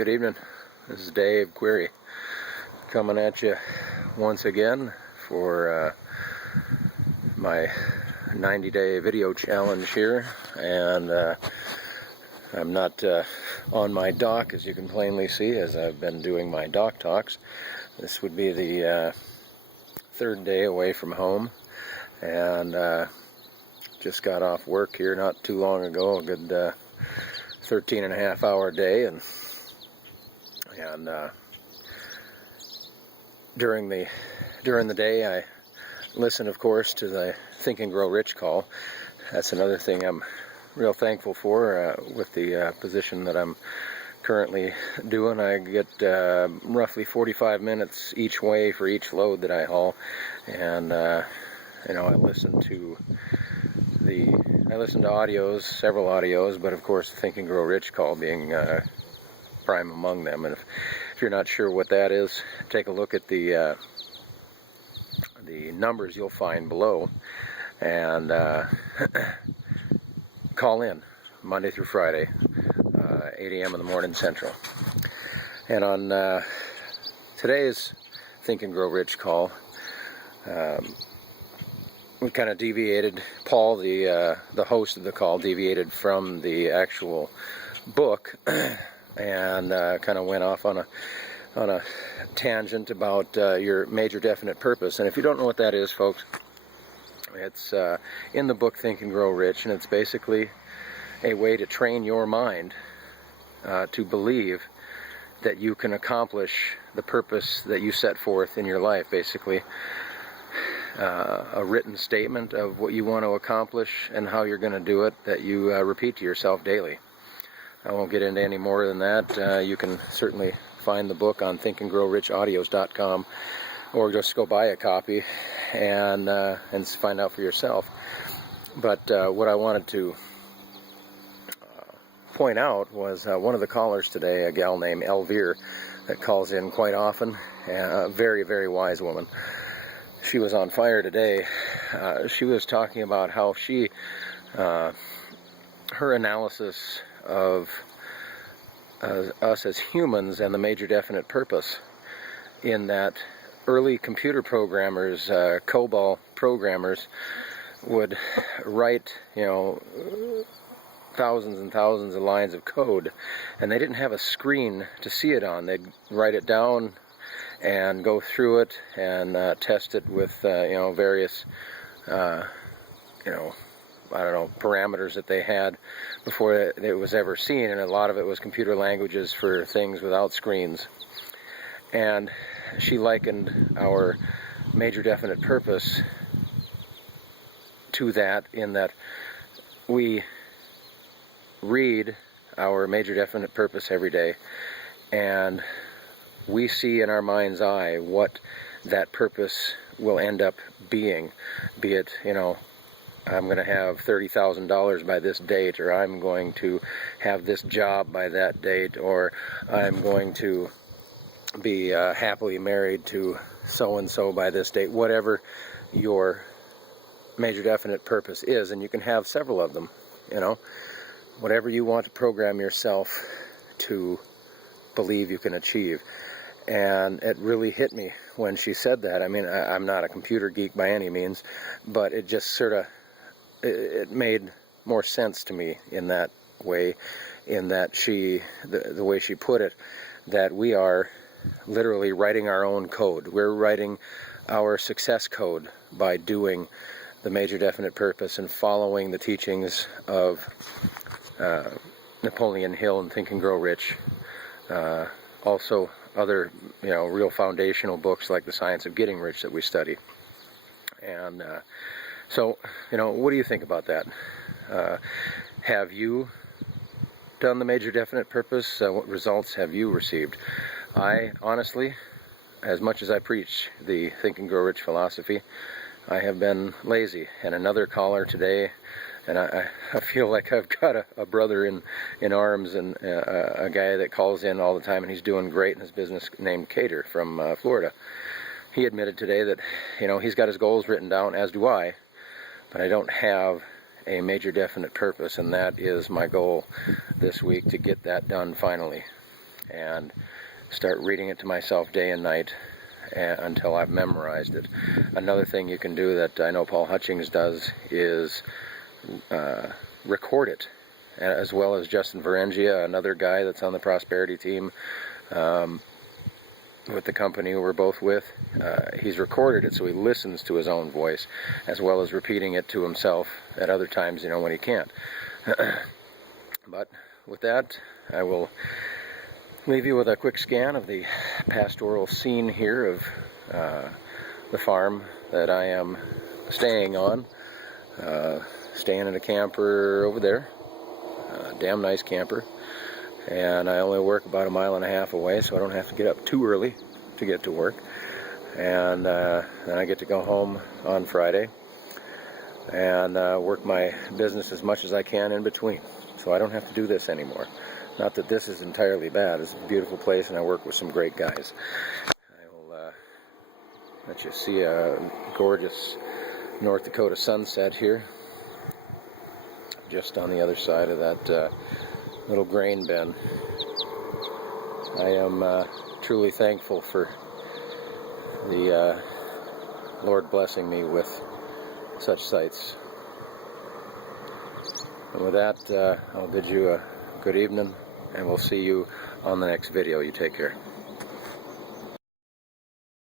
Good evening. This is Dave Query coming at you once again for my 90-day video challenge here, and I'm not on my dock, as you can plainly see, as I've been doing my dock talks. This would be the third day away from home, and just got off work here not too long ago, a good 13 and a half hour day, and during the day I listen, of course, to the Think and Grow Rich call. That's another thing I'm real thankful for with the position that I'm currently doing. I get roughly 45 minutes each way for each load that I haul, and I listen to audios, several audios, but of course the Think and Grow Rich call being prime among them. And if you're not sure what that is, take a look at the numbers you'll find below, and call in Monday through Friday, 8 a.m. in the morning Central. And on today's Think and Grow Rich call, we kind of deviated. Paul, the host of the call, deviated from the actual book and kind of went off on a tangent about your major definite purpose. And if you don't know what that is, folks, it's in the book Think and Grow Rich, and it's basically a way to train your mind to believe that you can accomplish the purpose that you set forth in your life. Basically, a written statement of what you want to accomplish and how you're going to do it that you repeat to yourself daily. I won't get into any more than that. You can certainly find the book on thinkandgrowrichaudios.com, or just go buy a copy and find out for yourself. But what I wanted to point out was one of the callers today, a gal named Elvire, that calls in quite often, a very, very wise woman. She was on fire today. She was talking about how her analysis of us as humans and the major definite purpose, in that early computer programmers, COBOL programmers, would write, thousands and thousands of lines of code, and they didn't have a screen to see it on. They'd write it down and go through it and test it with various parameters that they had before it was ever seen. And a lot of it was computer languages for things without screens. And she likened our major definite purpose to that, in that we read our major definite purpose every day, and we see in our mind's eye what that purpose will end up being. Be it, I'm going to have $30,000 by this date, or I'm going to have this job by that date, or I'm going to be happily married to so-and-so by this date. Whatever your major definite purpose is, and you can have several of them, whatever you want to program yourself to believe you can achieve. And it really hit me when she said that. I mean, I'm not a computer geek by any means, but it just sort of, it made more sense to me in that way, in that the way she put it, that we are literally writing our own code. We're writing our success code by doing the major definite purpose and following the teachings of Napoleon Hill and Think and Grow Rich. Also other, real foundational books like The Science of Getting Rich that we study. And so, what do you think about that? Have you done the major definite purpose? What results have you received? I, honestly, as much as I preach the Think and Grow Rich philosophy, I have been lazy. And another caller today, and I feel like I've got a brother in arms, and a guy that calls in all the time, and he's doing great in his business, named Cater from Florida. He admitted today that, he's got his goals written down, as do I, but I don't have a major definite purpose, and that is my goal this week, to get that done finally. and start reading it to myself day and night until I've memorized it. Another thing you can do that I know Paul Hutchings does is record it, as well as Justin Varengia, another guy that's on the prosperity team with the company we're both with. He's recorded it so he listens to his own voice, as well as repeating it to himself at other times, when he can't. But with that, I will leave you with a quick scan of the pastoral scene here of the farm that I am staying on. Staying in a camper over there, damn nice camper, and I only work about 1.5 miles away, so I don't have to get up too early to get to work. And then I get to go home on Friday and work my business as much as I can in between, so I don't have to do this anymore. Not that this is entirely bad. It's a beautiful place, and I work with some great guys. I will let you see a gorgeous North Dakota sunset here, just on the other side of that little grain bin. I am truly thankful for the Lord blessing me with such sights. And with that, I'll bid you a good evening, and we'll see you on the next video. You take care.